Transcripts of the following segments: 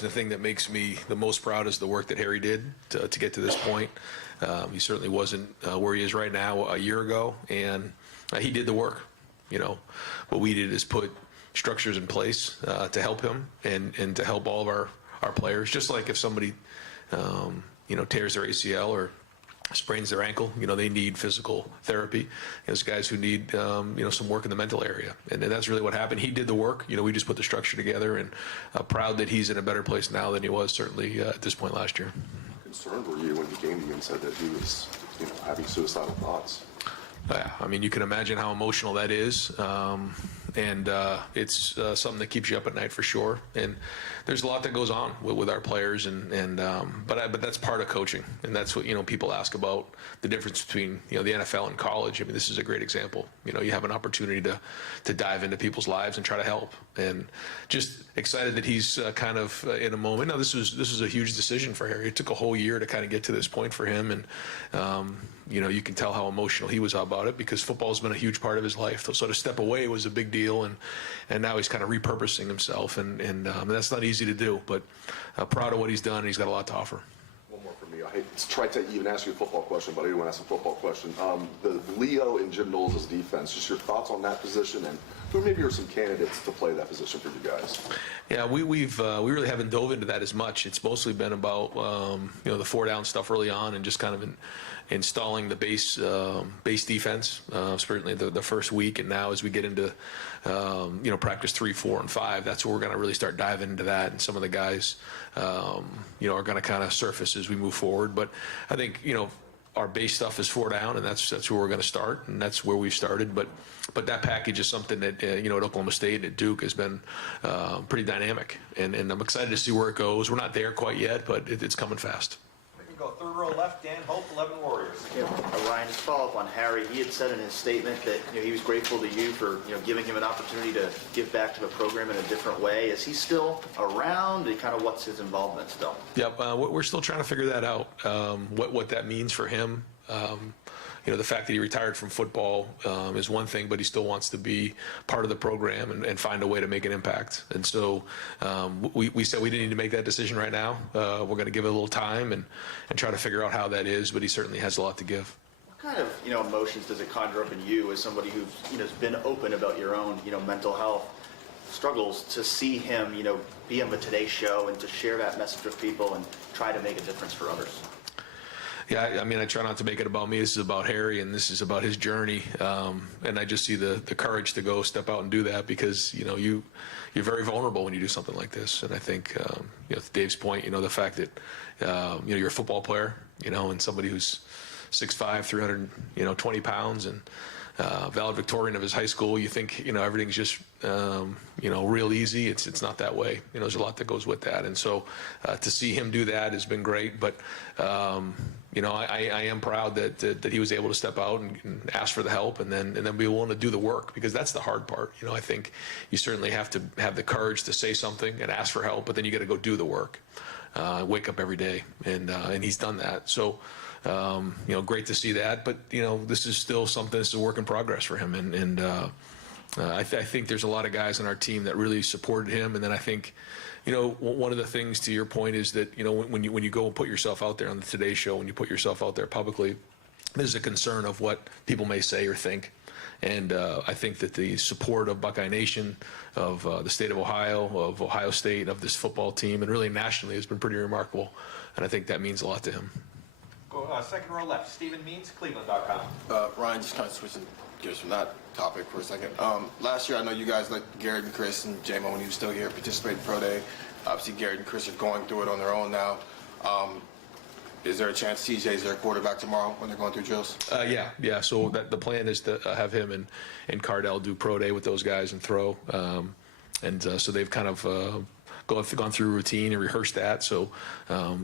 The thing that makes me the most proud is the work that Harry did to get to this point. He certainly wasn't where he is right now a year ago, and he did the work. What we did is put structures in place to help him and to help all of our players. Just like if somebody tears their ACL or sprains their ankle, they need physical therapy. There's guys who need some work in the mental area, and that's really what happened. He did the work. We just put the structure together, and proud that he's in a better place now than he was certainly at this point last year. Concerned were you when he came to you and said that he was having suicidal thoughts? Yeah, I mean, you can imagine how emotional that is, and it's something that keeps you up at night for sure. And there's a lot that goes on with our players, but that's part of coaching, and that's what people ask about the difference between the NFL and college. I mean, this is a great example. You have an opportunity to dive into people's lives and try to help, and just excited that he's kind of in a moment. Now, this was a huge decision for Harry. It took a whole year to kind of get to this point for him, and you can tell how emotional he was about it because football has been a huge part of his life. So to step away was a big deal, and now he's kind of repurposing himself, and that's not easy to do. But proud of what he's done, and he's got a lot to offer. One more from me. I hate to try to even ask you a football question, but I do want to ask a football question. The Leo and Jim Knowles' defense, just your thoughts on that position, and who maybe are some candidates to play that position for you guys? Yeah, we really haven't dove into that as much. It's mostly been about the 4-down stuff early on, and just kind of installing the base defense, certainly the first week, and now as we get into practice 3, 4, and 5, that's where we're going to really start diving into that, and some of the guys are going to kind of surface as we move forward. But I think our base stuff is 4 down, and that's where we're going to start, and that's where we've started. But that package is something that at Oklahoma State and at Duke has been pretty dynamic, and I'm excited to see where it goes. We're not there quite yet, but it's coming fast. Go third row left, Dan Hope, 11 Warriors. Ryan, just follow up on Harry. He had said in his statement that he was grateful to you for giving him an opportunity to give back to the program in a different way. Is he still around? And kind of what's his involvement still? Yep, we're still trying to figure that out. What that means for him. The fact that he retired from football is one thing, but he still wants to be part of the program and find a way to make an impact. And so we said we didn't need to make that decision right now. We're going to give it a little time and try to figure out how that is, but he certainly has a lot to give. What kind of emotions does it conjure up in you as somebody who's has been open about your own mental health struggles to see him be on the Today Show and to share that message with people and try to make a difference for others? Yeah, I mean, I try not to make it about me. This is about Harry, and this is about his journey. And I just see the courage to go step out and do that because, you're very vulnerable when you do something like this. And I think, to Dave's point, the fact that, you're a football player, and somebody who's 6'5", 320 pounds, and valedictorian of his high school, you think, everything's just, real easy. It's not that way. There's a lot that goes with that. And so to see him do that has been great. But, I am proud that he was able to step out and ask for the help and then be willing to do the work, because that's the hard part. I think you certainly have to have the courage to say something and ask for help, but then you got to go do the work, wake up every day. And he's done that. So, great to see that, but this is still something. This is a work in progress for him, and I think there's a lot of guys on our team that really supported him. And then I think, one of the things to your point is that when you go and put yourself out there on the Today Show, when you put yourself out there publicly, there's a concern of what people may say or think. And I think that the support of Buckeye Nation, of the state of Ohio, of Ohio State, of this football team, and really nationally has been pretty remarkable. And I think that means a lot to him. Go second row left, Stephen Means, Cleveland.com. Ryan, just kind of switching gears from that topic for a second. Last year, I know you guys, like Garrett and Chris and J-Mo, when he was still here, participated in Pro Day. Obviously, Garrett and Chris are going through it on their own now. Is there a chance CJ's their quarterback tomorrow when they're going through drills? Yeah. So the plan is to have him and Cardell do Pro Day with those guys and throw. So they've kind of gone through routine and rehearsed that. So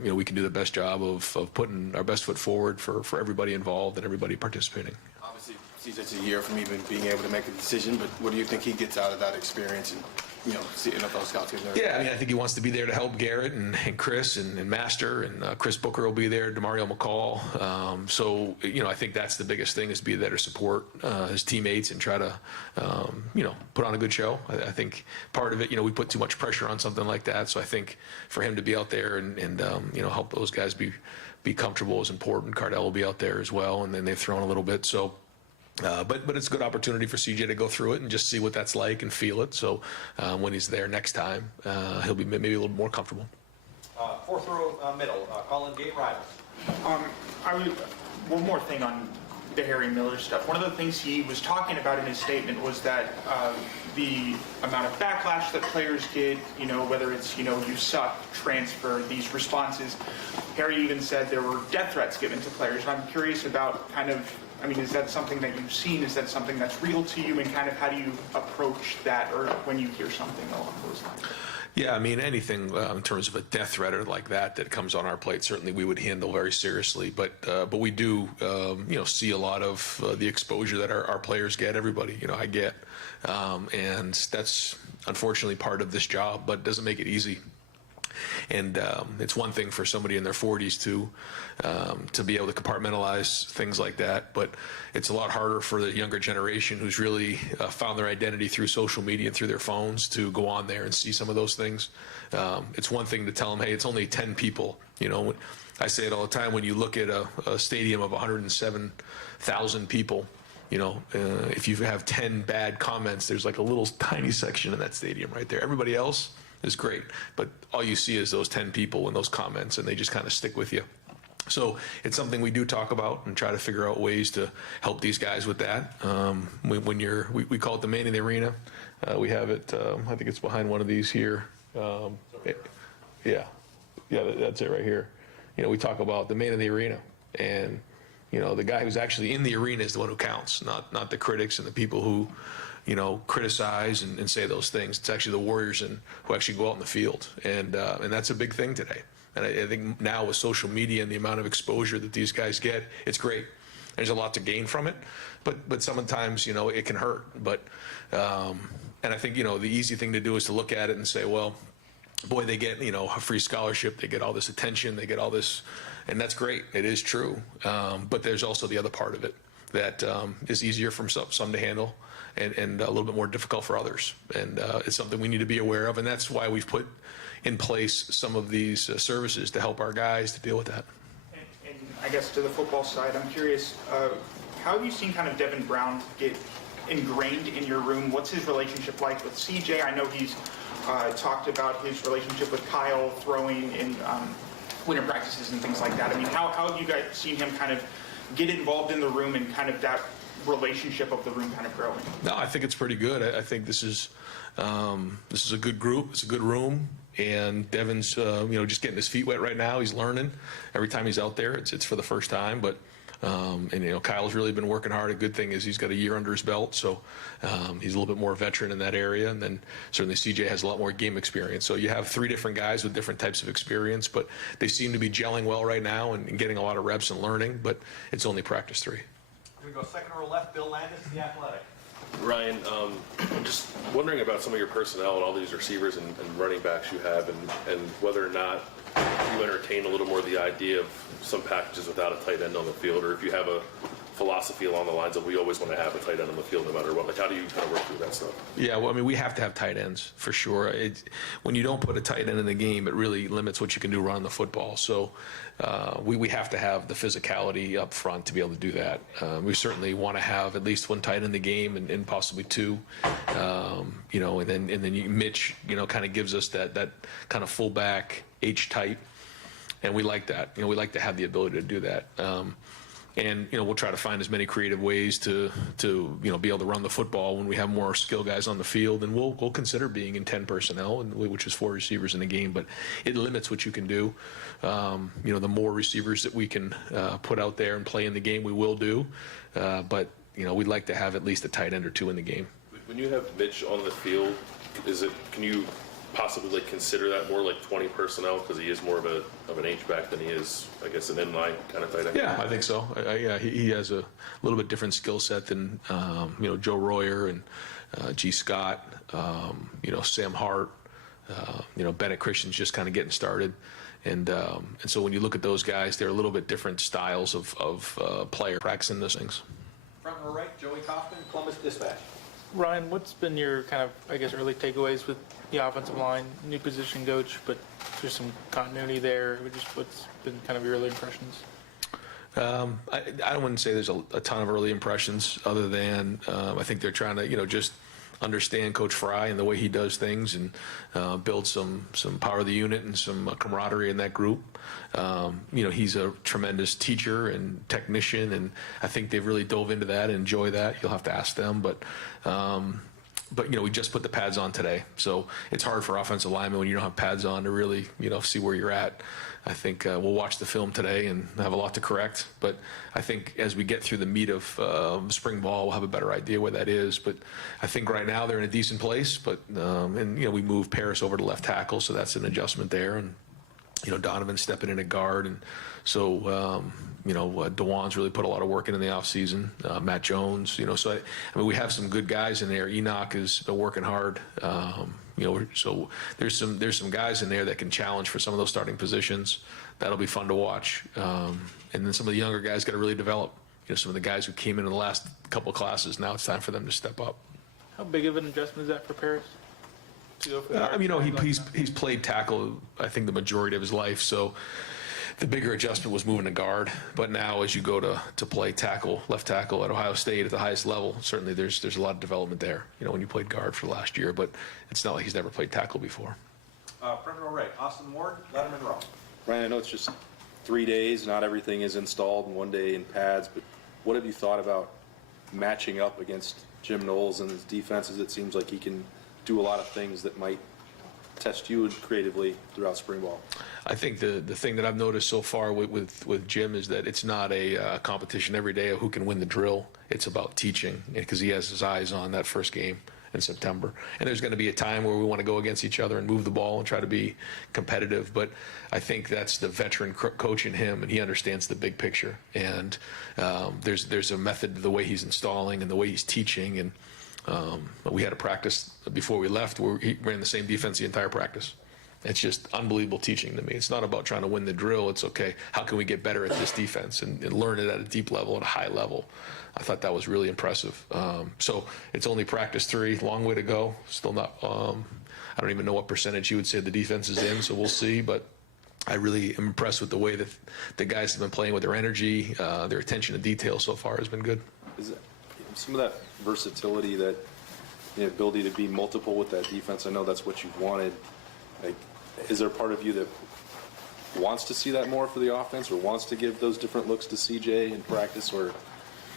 we can do the best job of putting our best foot forward for everybody involved and everybody participating. Obviously, CJ's a year from even being able to make a decision, but what do you think he gets out of that experience and see NFL scouts getting there? Yeah, I mean, I think he wants to be there to help Garrett and Chris and Master, and Chris Booker will be there, Demario McCall. So, I think that's the biggest thing, is be there to support his teammates and try to, put on a good show. I think part of it, we put too much pressure on something like that. So I think for him to be out there and help those guys be comfortable is important. Cardell will be out there as well, and then they've thrown a little bit. So, but it's a good opportunity for CJ to go through it and just see what that's like and feel it. So when he's there next time, he'll be maybe a little more comfortable. Fourth row middle, Colin Gate Rivals. One more thing on the Harry Miller stuff. One of the things he was talking about in his statement was that the amount of backlash that players get, whether it's, you suck, transfer, these responses. Harry even said there were death threats given to players. And I'm curious about is that something that you've seen? Is that something that's real to you? And kind of how do you approach that, or when you hear something along those lines? Yeah, I mean, anything in terms of a death threat or like that comes on our plate, certainly we would handle very seriously. But we do, see a lot of the exposure that our players get. Everybody, I get, and that's unfortunately part of this job, but it doesn't make it easy. And it's one thing for somebody in their 40s to be able to compartmentalize things like that, but it's a lot harder for the younger generation who's really found their identity through social media and through their phones to go on there and see some of those things. It's one thing to tell them, hey, it's only 10 people. I say it all the time, when you look at a stadium of 107,000 people, if you have 10 bad comments, there's like a little tiny section in that stadium right there. Everybody else is great, but all you see is those 10 people and those comments, and they just kind of stick with you. So it's something we do talk about and try to figure out ways to help these guys with that. We call it the man in the arena. We have it, I think it's behind one of these here. Yeah, that's it right here. We talk about the man in the arena, and the guy who's actually in the arena is the one who counts, not the critics and the people who criticize and say those things. It's actually the warriors who actually go out in the field, and that's a big thing today. And I think now with social media and the amount of exposure that these guys get, it's great. There's a lot to gain from it, but sometimes it can hurt. But and I think the easy thing to do is to look at it and say, well, boy, they get a free scholarship, they get all this attention, they get all this, and that's great. It is true, but there's also the other part of it that is easier for some to handle, and a little bit more difficult for others. And it's something we need to be aware of, and that's why we've put in place some of these services to help our guys to deal with that. And I guess to the football side, I'm curious, how have you seen kind of Devin Brown get ingrained in your room? What's his relationship like with CJ? I know he's talked about his relationship with Kyle, throwing in winter practices and things like that. I mean, how have you guys seen him kind of get involved in the room and kind of that relationship of the room kind of growing? No, I think it's pretty good. I think this is a good group. It's a good room, and Devin's just getting his feet wet right now. He's learning every time he's out there. It's for the first time, but Kyle's really been working hard. A good thing is he's got a year under his belt, so he's a little bit more veteran in that area. And then certainly CJ has a lot more game experience. So you have three different guys with different types of experience, but they seem to be gelling well right now and getting a lot of reps and learning. But it's only practice 3. We go second row left, Bill Landis, The Athletic. Ryan, I'm just wondering about some of your personnel and all these receivers and running backs you have, and whether or not you entertain a little more the idea of some packages without a tight end on the field, or if you have a philosophy along the lines of we always want to have a tight end on the field no matter what. Like, how do you kind of work through that stuff? Yeah, well, I mean, we have to have tight ends for sure. When you don't put a tight end in the game, it really limits what you can do running the football. So we have to have the physicality up front to be able to do that. We certainly want to have at least one tight end in the game and possibly 2. And then Mitch, kind of gives us that kind of fullback H type, and we like that. We like to have the ability to do that. And we'll try to find as many creative ways to be able to run the football when we have more skill guys on the field, and we'll consider being in 10 personnel, which is 4 receivers in a game, but it limits what you can do. The more receivers that we can put out there and play in the game, we will do. But we'd like to have at least a tight end or 2 in the game. When you have Mitch on the field, can you possibly consider that more like 20 personnel, because he is more of an H-back than he is, I guess, an inline kind of tight end? Yeah, I think so. Yeah, he has a little bit different skill set than Joe Royer and G. Scott, Sam Hart, Bennett Christian's just kind of getting started. And so when you look at those guys, they're a little bit different styles of player practicing those things. Front row right, Joey Kaufman, Columbus Dispatch. Ryan, what's been your kind of, early takeaways with the offensive line, new position coach, but there's some continuity there. What's been kind of your early impressions? I wouldn't say there's a ton of early impressions other than I think they're trying to, just understand Coach Fry and the way he does things and build some power of the unit and some camaraderie in that group. He's a tremendous teacher and technician, and I think they've really dove into that and enjoy that. You'll have to ask them, but we just put the pads on today, so it's hard for offensive linemen when you don't have pads on to really, see where you're at. I think we'll watch the film today and have a lot to correct, but I think as we get through the meat of spring ball, we'll have a better idea where that is. But I think right now they're in a decent place, but we moved Paris over to left tackle, so that's an adjustment there, and Donovan's stepping in at guard, and so DeJuan's really put a lot of work in the offseason. Matt Jones, so we have some good guys in there. Enoch is working hard. So there's some guys in there that can challenge for some of those starting positions. That'll be fun to watch. And then some of the younger guys got to really develop. Some of the guys who came in the last couple of classes, now it's time for them to step up. How big of an adjustment is that for Paris? To go from He's played tackle, I think, the majority of his life. So the bigger adjustment was moving to guard. But now as you go to play tackle, left tackle at Ohio State at the highest level, certainly there's a lot of development there, when you played guard for last year. But it's not like he's never played tackle before. Front row right, Austin Ward, Letterman Row. Ryan, I know it's just 3 days, not everything is installed in one day in pads, but what have you thought about matching up against Jim Knowles and his defenses? It seems like he can do a lot of things that might test you creatively throughout spring ball. I think the thing that I've noticed so far with Jim is that it's not a competition every day of who can win the drill. It's about teaching, because he has his eyes on that first game in September. And there's going to be a time where we want to go against each other and move the ball and try to be competitive. But I think that's the veteran coach in him, and he understands the big picture. And there's a method to the way he's installing and the way he's teaching. And we had a practice before we left where he ran the same defense the entire practice. It's just unbelievable teaching to me. It's not about trying to win the drill. It's okay, how can we get better at this defense and learn it at a deep level, at a high level. I thought that was really impressive. So it's only practice 3, long way to go. Still not, I don't even know what percentage he would say the defense is in, so we'll see. But I really am impressed with the way that the guys have been playing with their energy. Their attention to detail so far has been good. Is it some of that versatility, that ability to be multiple with that defense? I know that's what you've wanted. Is there a part of you that wants to see that more for the offense, or wants to give those different looks to CJ in practice, or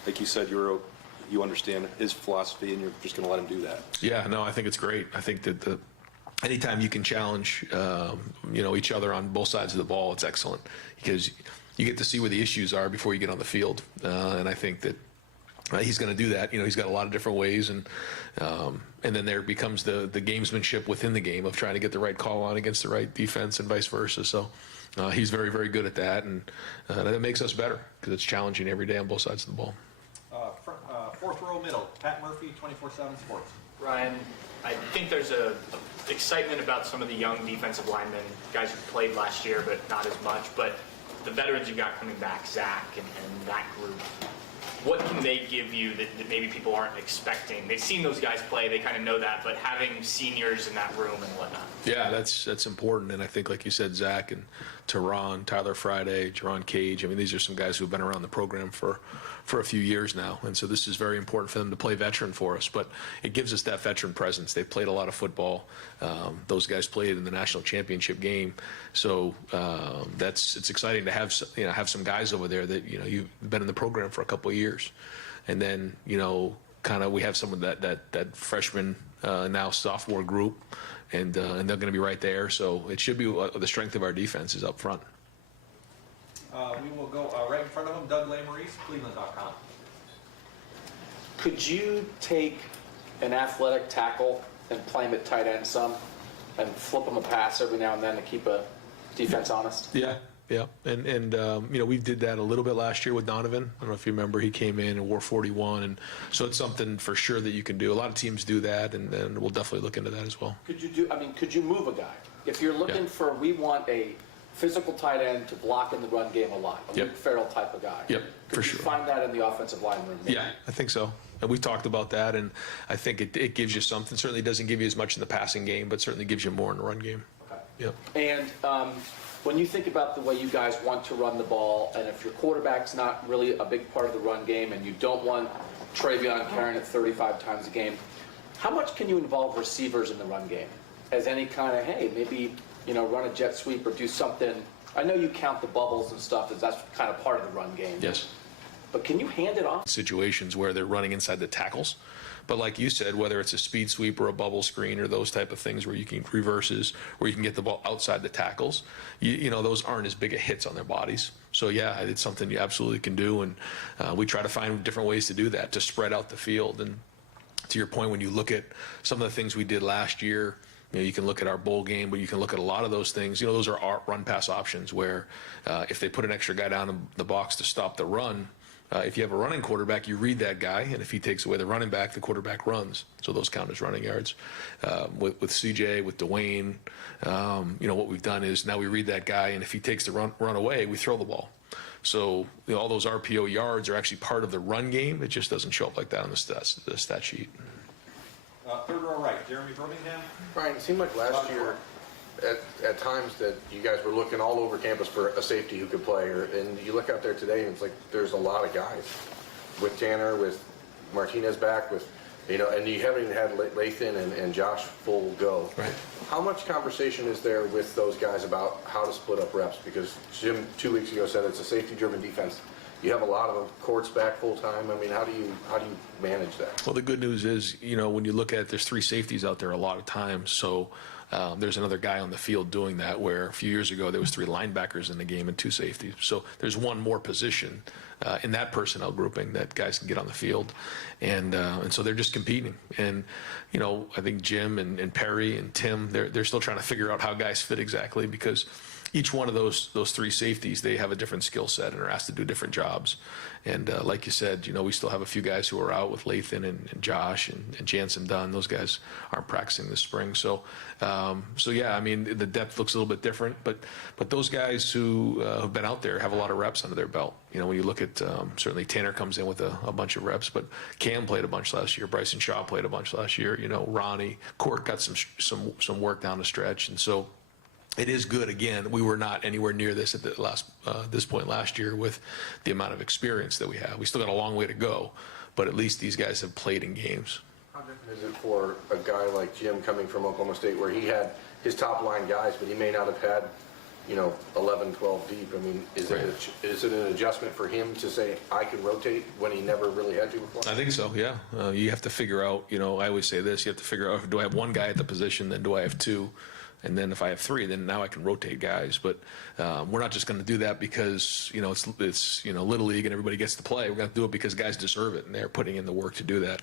like you said, you understand his philosophy and you're just going to let him do that? Yeah, no, I think it's great. I think that anytime you can challenge, each other on both sides of the ball, it's excellent, because you get to see where the issues are before you get on the field. And I think that he's going to do that. He's got a lot of different ways, and then there becomes the gamesmanship within the game of trying to get the right call on against the right defense and vice versa. So he's very, very good at that, and that makes us better because it's challenging every day on both sides of the ball. Fourth row middle, Pat Murphy, 24/7 Sports. Ryan, I think there's a excitement about some of the young defensive linemen, guys who played last year but not as much. But the veterans you've got coming back, Zach and that group, what can they give you that maybe people aren't expecting? They've seen those guys play, they kind of know that, but having seniors in that room and whatnot. Yeah, that's important. And I think, like you said, Zach and Teron, Tyler Friday, Jerron Cage, these are some guys who have been around the program for a few years now. And so this is very important for them to play veteran for us. But it gives us that veteran presence. They've played a lot of football. Those guys played in the national championship game. So it's exciting to have some guys over there that, you've been in the program for a couple of years. And then, we have some of that freshman, now sophomore group, and they're going to be right there. So it should be the strength of our defense is up front. We will go right in front of him, Doug Lesmerises, Cleveland.com. Could you take an athletic tackle and play him at tight end some and flip him a pass every now and then to keep a defense honest? Yeah, yeah. And we did that a little bit last year with Donovan. I don't know if you remember, he came in and wore 41. And so it's something for sure that you can do. A lot of teams do that, and we'll definitely look into that as well. Could you move a guy? If you're looking we want a physical tight end to block in the run game a lot, a Luke Farrell type of guy. Yep, for Could you sure. find that in the offensive line room? maybe? Yeah, I think so. And we've talked about that, and I think it gives you something. Certainly doesn't give you as much in the passing game, but certainly gives you more in the run game. Okay. Yep. And when you think about the way you guys want to run the ball, and if your quarterback's not really a big part of the run game, and you don't want Travion carrying it 35 times a game, how much can you involve receivers in the run game? As any kind of, hey, maybe, run a jet sweep or do something. I know you count the bubbles and stuff, as that's kind of part of the run game. Yes. But can you hand it off? Situations where they're running inside the tackles. But like you said, whether it's a speed sweep or a bubble screen or those type of things where you can reverses, where you can get the ball outside the tackles, those aren't as big a hits on their bodies. So yeah, it's something you absolutely can do, and we try to find different ways to do that, to spread out the field. And to your point, when you look at some of the things we did last year, you can look at our bowl game, but you can look at a lot of those things. Those are our run pass options where if they put an extra guy down in the box to stop the run, if you have a running quarterback, you read that guy, and if he takes away the running back, the quarterback runs. So those count as running yards. With CJ, with Dwayne, what we've done is now we read that guy, and if he takes the run away, we throw the ball. So all those RPO yards are actually part of the run game. It just doesn't show up like that on the stat sheet. Third row right, Jeremy Birmingham. Brian, it seemed like last year, at times that you guys were looking all over campus for a safety who could play, and you look out there today and it's like there's a lot of guys with Tanner, with Martinez back, with and you haven't even had Lathan and Josh full go. Right. How much conversation is there with those guys about how to split up reps? Because Jim 2 weeks ago said it's a safety-driven defense. You have a lot of them, courts back full time. I mean, how do you manage that? Well, the good news is, when you look at it, there's 3 safeties out there a lot of times. So there's another guy on the field doing that, where a few years ago there was 3 linebackers in the game and 2 safeties. So there's one more position in that personnel grouping that guys can get on the field, and so they're just competing. And I think Jim and Perry and Tim, they're still trying to figure out how guys fit exactly, because each one of those 3 safeties, they have a different skill set and are asked to do different jobs. And like you said, we still have a few guys who are out with Lathan and Josh and Jansen Dunn. Those guys aren't practicing this spring. So yeah, I mean, the depth looks a little bit different, but those guys who have been out there have a lot of reps under their belt. When you look at, certainly Tanner comes in with a bunch of reps, but Cam played a bunch last year. Bryson Shaw played a bunch last year. Ronnie, Court got some work down the stretch. And so it is good. Again, we were not anywhere near this at this point last year with the amount of experience that we have. We still got a long way to go, but at least these guys have played in games. How different is it for a guy like Jim coming from Oklahoma State, where he had his top line guys, but he may not have had 11, 12 deep? I mean, is it an adjustment for him to say, I can rotate, when he never really had to before? I think so, yeah. You have to figure out, I always say this, you have to figure out, do I have one guy at the position, then do I have 2? And then if I have 3, then now I can rotate guys. But we're not just going to do that because, it's Little League and everybody gets to play. We're going to do it because guys deserve it, and they're putting in the work to do that.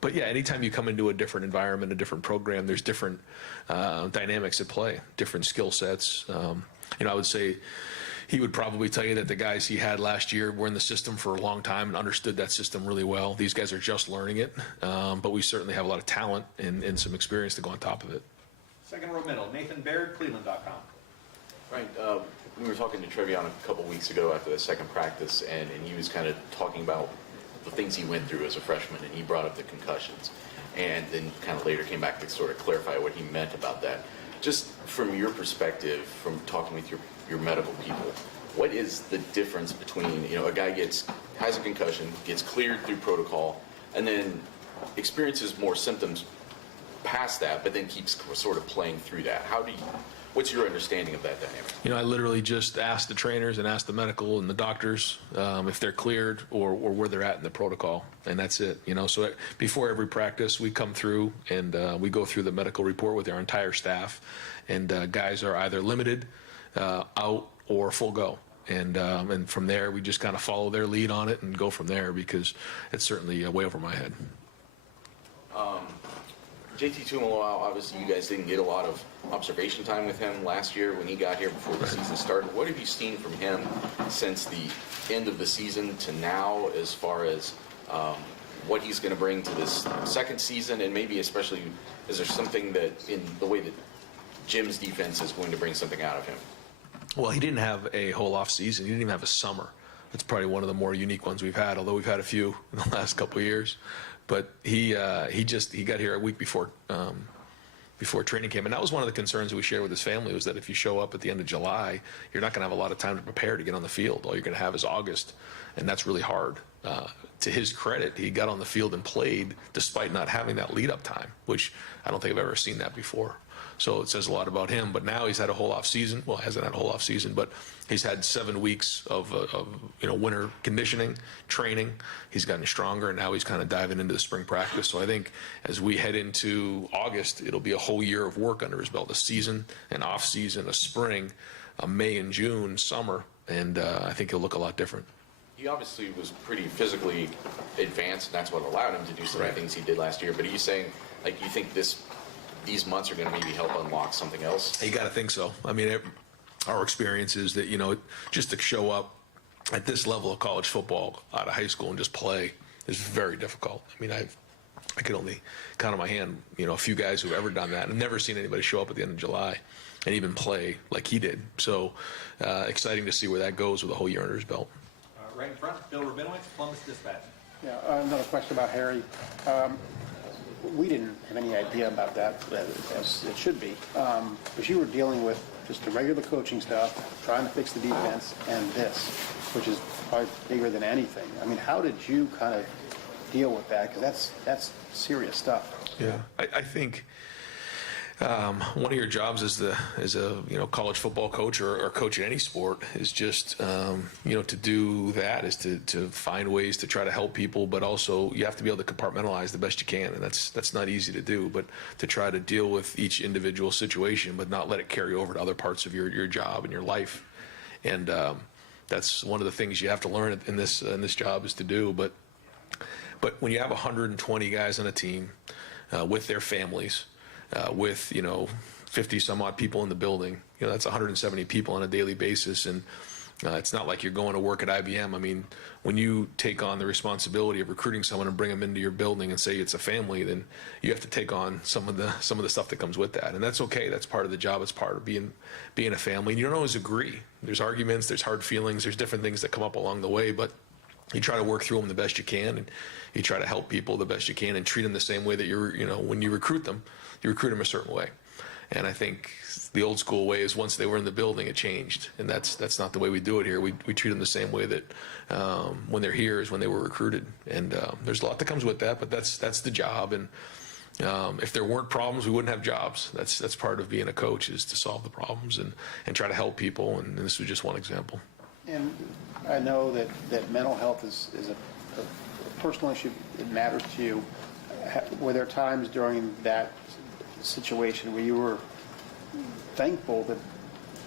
But yeah, anytime you come into a different environment, a different program, there's different dynamics at play, different skill sets. I would say he would probably tell you that the guys he had last year were in the system for a long time and understood that system really well. These guys are just learning it, but we certainly have a lot of talent and some experience to go on top of it. Second row middle, Nathan Baird, Cleveland.com. Right. We were talking to Travion a couple weeks ago after the second practice, and he was kind of talking about the things he went through as a freshman, and he brought up the concussions. And then kind of later came back to sort of clarify what he meant about that. Just from your perspective, from talking with your medical people, what is the difference between, a guy has a concussion, gets cleared through protocol, and then experiences more symptoms past that, but then keeps sort of playing through that? What's your understanding of that dynamic? I literally just asked the trainers and asked the medical and the doctors if they're cleared or where they're at in the protocol, and that's it. So before every practice, we come through and we go through the medical report with our entire staff, and guys are either limited, out, or full go. And from there, we just kind of follow their lead on it and go from there, because it's certainly way over my head. JT Tumalo, obviously you guys didn't get a lot of observation time with him last year when he got here before the season started. What have you seen from him since the end of the season to now, as far as what he's going to bring to this second season, and maybe especially, is there something that in the way that Jim's defense is going to bring something out of him? Well, he didn't have a whole off season. He didn't even have a summer. That's probably one of the more unique ones we've had, although we've had a few in the last couple of years. But he got here a week before training camp, and that was one of the concerns that we shared with his family, was that if you show up at the end of July, you're not going to have a lot of time to prepare to get on the field. All you're going to have is August, and that's really hard. To his credit, he got on the field and played despite not having that lead-up time, which I don't think I've ever seen that before. So it says a lot about him. But now he's had a whole off season. Well, hasn't had a whole off season, but he's had 7 weeks of winter conditioning, training. He's gotten stronger, and now he's kind of diving into the spring practice. So I think as we head into August, it'll be a whole year of work under his belt: a season, an off season, a spring, a May and June, summer, and I think he'll look a lot different. He obviously was pretty physically advanced, and that's what allowed him to do some of the things he did last year. But are you saying, like, you think these months are going to maybe help unlock something else? You got to think so. I mean, our experience is that, just to show up at this level of college football out of high school and just play is very difficult. I mean, I could only count on my hand, a few guys who've ever done that. I've never seen anybody show up at the end of July and even play like he did. So exciting to see where that goes with a whole year under his belt. Right in front, Bill Rabinowitz, Columbus Dispatch. Yeah, another question about Harry. We didn't have any idea about that, as it should be. But you were dealing with just the regular coaching stuff, trying to fix the defense, and this, which is probably bigger than anything. I mean, how did you kind of deal with that? Because that's serious stuff. Yeah, I think one of your jobs as a college football coach or coach in any sport is just to do that, is to find ways to try to help people, but also you have to be able to compartmentalize the best you can, and that's not easy to do, but to try to deal with each individual situation, but not let it carry over to other parts of your job and your life, and that's one of the things you have to learn in this job is to do. But when you have 120 guys on a team with their families, with 50 some odd people in the building, that's 170 people on a daily basis, and it's not like you're going to work at IBM. I mean, when you take on the responsibility of recruiting someone and bring them into your building and say it's a family, then you have to take on some of the stuff that comes with that, and that's okay. That's part of the job. It's part of being a family, and you don't always agree. There's arguments, there's hard feelings, there's different things that come up along the way, but you try to work through them the best you can, and you try to help people the best you can and treat them the same way that when you recruit them a certain way. And I think the old school way is once they were in the building, it changed. And that's not the way we do it here. We treat them the same way that when they're here is when they were recruited. And there's a lot that comes with that, but that's the job. And if there weren't problems, we wouldn't have jobs. That's part of being a coach, is to solve the problems and try to help people. And this was just one example. And I know that mental health is a personal issue. It matters to you. Were there times during that situation where you were thankful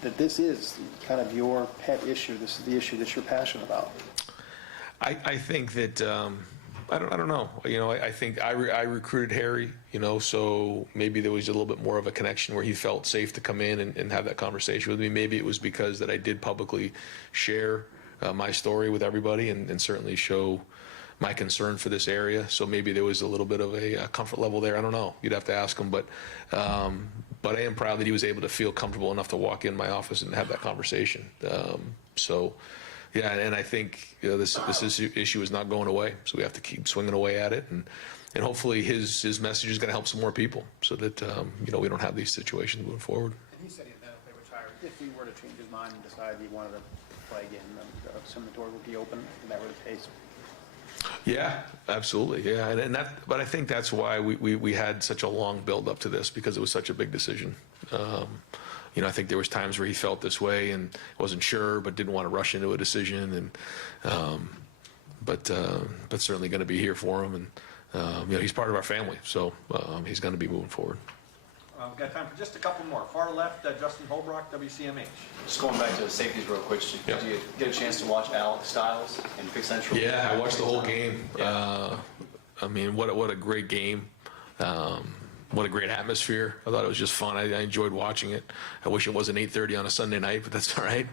that this is kind of your pet issue? This is the issue that you're passionate about. I think that I don't know. I think I recruited Harry. So maybe there was a little bit more of a connection where he felt safe to come in and have that conversation with me. Maybe it was because that I did publicly share my story with everybody and certainly show my concern for this area. So maybe there was a little bit of a comfort level there. I don't know. You'd have to ask him. But I am proud that he was able to feel comfortable enough to walk in my office and have that conversation. Yeah, and I think this issue is not going away. So we have to keep swinging away at it. And hopefully his message is going to help some more people so that we don't have these situations moving forward. And he said he'd medically retire. If he were to change his mind and decide he wanted to play again, some of the door would be open, if that were the case. Yeah, absolutely. Yeah, but I think that's why we had such a long build up to this, because it was such a big decision. I think there was times where he felt this way and wasn't sure, but didn't want to rush into a decision. And but certainly going to be here for him, and he's part of our family, so he's going to be moving forward. We've got time for just a couple more. Far left, Justin Holbrook, WCMH. Just going back to the safeties real quick, did you get a chance to watch Alex Styles in Pick Central? Yeah, I watched the whole game. I mean, what a great game. what a great atmosphere. I thought it was just fun. I enjoyed watching it. I wish it wasn't 8:30 on a Sunday night, but that's all right.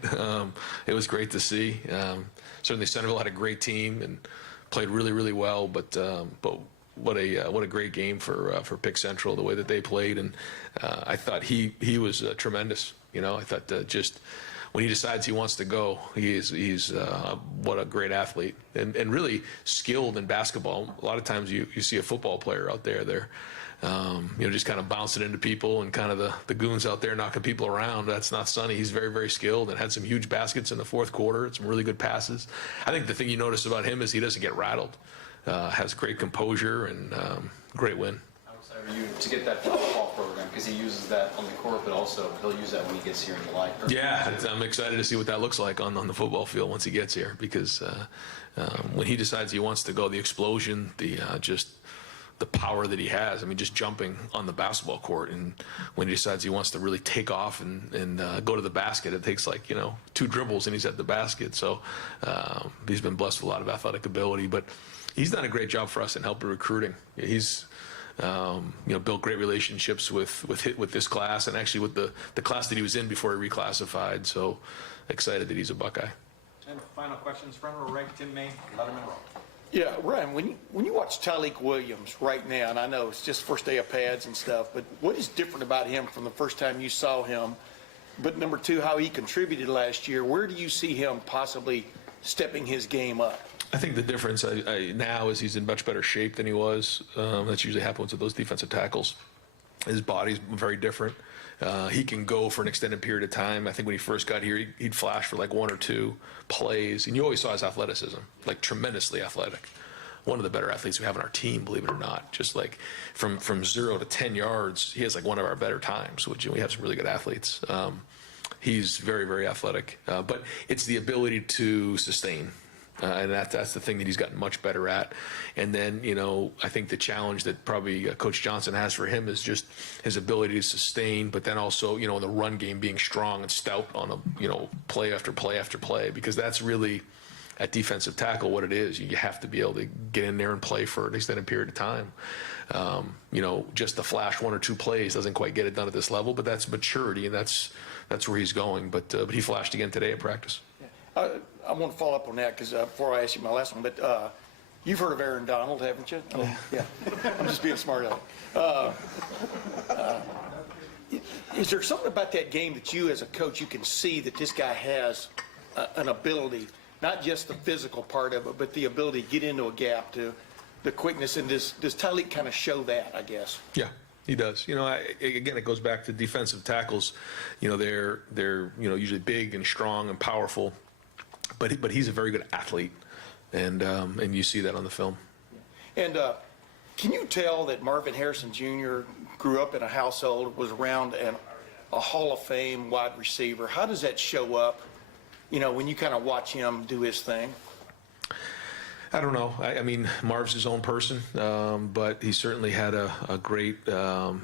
It was great to see. Certainly Centerville had a great team and played really, really well, but what a great game for Pick Central, the way that they played. And I thought he was tremendous. I thought just when he decides he wants to go, he's what a great athlete and really skilled in basketball. A lot of times you see a football player out there, they're just kind of bouncing into people and kind of the goons out there knocking people around. That's not Sonny. He's very, very skilled and had some huge baskets in the fourth quarter and some really good passes. I think the thing you notice about him is he doesn't get rattled. Has great composure and great win. How excited are you to get that football program? Because he uses that on the court, but also he'll use that when he gets here in the line. Yeah, I'm excited to see what that looks like on the football field once he gets here, because when he decides he wants to go, the explosion, the power that he has. I mean, just jumping on the basketball court, and when he decides he wants to really take off and go to the basket, it takes 2 dribbles and he's at the basket. So he's been blessed with a lot of athletic ability, but he's done a great job for us in helping recruiting. He's built great relationships with this class, and actually with the class that he was in before he reclassified. So excited that he's a Buckeye. And final questions from our reg Tim May, Letterman Row. Yeah, Ryan, when you watch Tyleek Williams right now, and I know it's just first day of pads and stuff, but what is different about him from the first time you saw him? But number 2, how he contributed last year. Where do you see him possibly stepping his game up? I think the difference now is he's in much better shape than he was. That's usually happens with those defensive tackles. His body's very different. He can go for an extended period of time. I think when he first got here, he'd flash for 1 or 2 plays, and you always saw his athleticism, tremendously athletic. One of the better athletes we have on our team, believe it or not. Just from 0 to 10 yards, he has one of our better times, which we have some really good athletes. He's very, very athletic, but it's the ability to sustain. And that's the thing that he's gotten much better at. And then, I think the challenge that probably Coach Johnson has for him is just his ability to sustain, but then also, in the run game, being strong and stout on play after play after play, because that's really at defensive tackle what it is. You have to be able to get in there and play for an extended period of time. Just to flash 1 or 2 plays doesn't quite get it done at this level, but that's maturity, and that's where he's going. But he flashed again today at practice. I want to follow up on that because before I ask you my last one, but you've heard of Aaron Donald, haven't you? Oh, yeah. I'm just being smart aleck. Is there something about that game that you as a coach, you can see that this guy has an ability, not just the physical part of it, but the ability to get into a gap, to the quickness, and does Tyleek kind of show that, I guess? Yeah. He does. Again, it goes back to defensive tackles. They're usually big and strong and powerful, but he's a very good athlete, and you see that on the film. And can you tell that Marvin Harrison Jr. grew up in a household, was around a Hall of Fame wide receiver? How does that show up, when you kind of watch him do his thing? I don't know. I mean, Marv's his own person, but he certainly had a great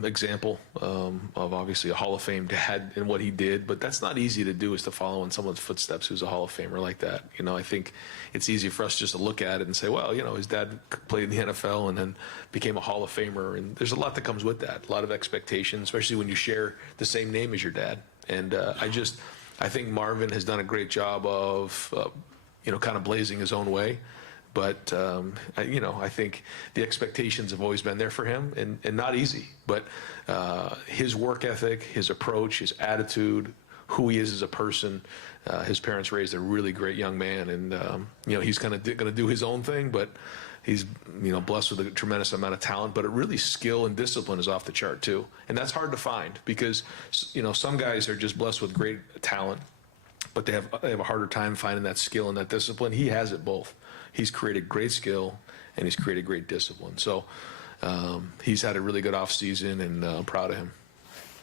example of obviously a Hall of Fame dad in what he did. But that's not easy to do, is to follow in someone's footsteps who's a Hall of Famer like that. I think it's easy for us just to look at it and say, well, his dad played in the NFL and then became a Hall of Famer. And there's a lot that comes with that, a lot of expectations, especially when you share the same name as your dad. And I think Marvin has done a great job of, kind of blazing his own way. But, I think the expectations have always been there for him, and not easy. But his work ethic, his approach, his attitude, who he is as a person, his parents raised a really great young man. And, he's kind of going to do his own thing, but he's, blessed with a tremendous amount of talent. But really, skill and discipline is off the chart, too. And that's hard to find because, some guys are just blessed with great talent, but they have a harder time finding that skill and that discipline. He has it both. He's created great skill, and he's created great discipline. So he's had a really good offseason, and I'm proud of him.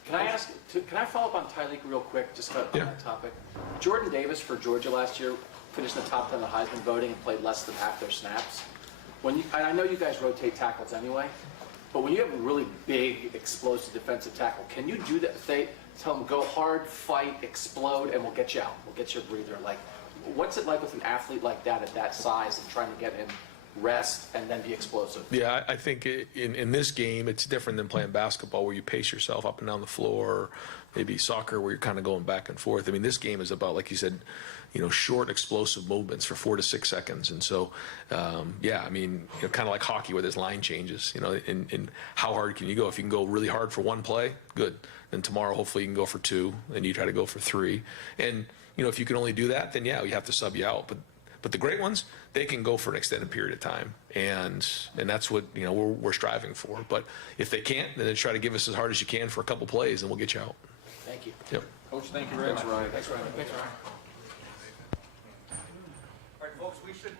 Can I follow up on Tyleek real quick, just on that topic? Jordan Davis for Georgia last year finished in the top 10 of the Heisman voting and played less than half their snaps. I know you guys rotate tackles anyway, but when you have a really big, explosive defensive tackle, can you do that? Tell them, go hard, fight, explode, and we'll get you out. We'll get you a breather. What's it like with an athlete like that at that size and trying to get him rest, and then be explosive? Yeah, I think in this game, it's different than playing basketball where you pace yourself up and down the floor, or maybe soccer where you're kind of going back and forth. I mean, this game is about, like you said, short, explosive movements for 4 to 6 seconds. And so, yeah, I mean, kind of like hockey where there's line changes, and how hard can you go? If you can go really hard for one play, good. Then tomorrow, hopefully you can go for 2, and you try to go for 3. And, if you can only do that, then yeah, we have to sub you out. But the great ones, they can go for an extended period of time, and that's what we're striving for. But if they can't, then they try to give us as hard as you can for a couple plays, and we'll get you out. Thank you. Yep. Coach, thank you very much. Ryan. Thanks, Ryan. All right, folks, we should